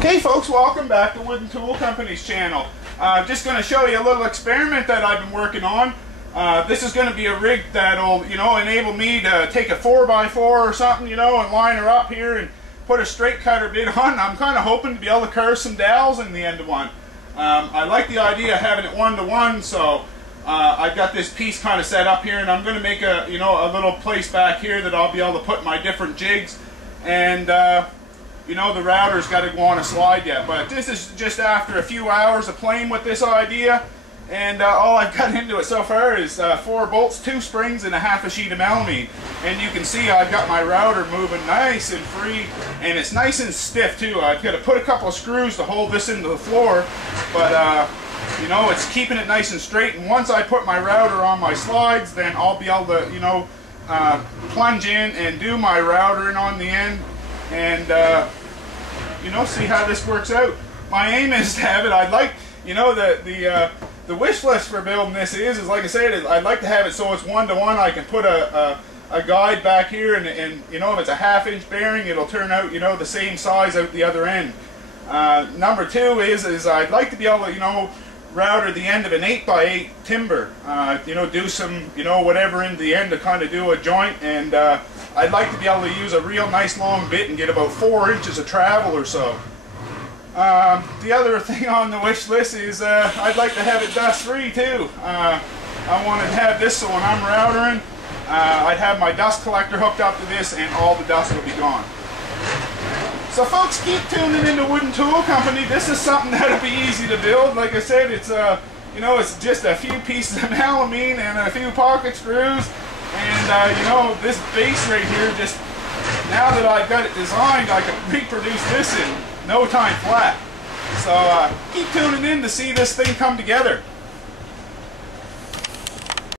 Hey folks, welcome back to Wooden Tool Company's channel. Just going to show you a little experiment that I've been working on. This is going to be a rig that'll, enable me to take a 4x4 or something, and line her up here and put a straight cutter bit on. I'm kind of hoping to be able to curve some dowels in the end of one. I like the idea of having it 1-to-1, so I've got this piece kind of set up here, and I'm going to make a little place back here that I'll be able to put my different jigs. And the router's got to go on a slide yet, but this is just after a few hours of playing with this idea, and all I've got into it so far is 4 bolts, 2 springs, and a half a sheet of melamine. And you can see I've got my router moving nice and free, and it's nice and stiff too. I've got to put a couple of screws to hold this into the floor, but it's keeping it nice and straight. And once I put my router on my slides, then I'll be able to plunge in and do my routering on the end, and see how this works out. My aim is to have it, I'd like, the wish list for building this is like I said, I'd like to have it so it's 1-to-1. I can put a guide back here, and if it's a 1/2-inch bearing, it'll turn out, the same size out the other end. Number 2 is I'd like to be able to, router the end of an 8x8 timber, do some, whatever in the end to kind of do a joint, and I'd like to be able to use a real nice long bit and get about 4 inches of travel or so. The other thing on the wish list is I'd like to have it dust free too. I want to have this so when I'm routering, I'd have my dust collector hooked up to this and all the dust will be gone. So folks, keep tuning into Wooden Tool Company. This is something that'll be easy to build. Like I said, it's it's just a few pieces of melamine and a few pocket screws, and this base right here, just now that I've got it designed, I can reproduce this in no time flat. So keep tuning in to see this thing come together.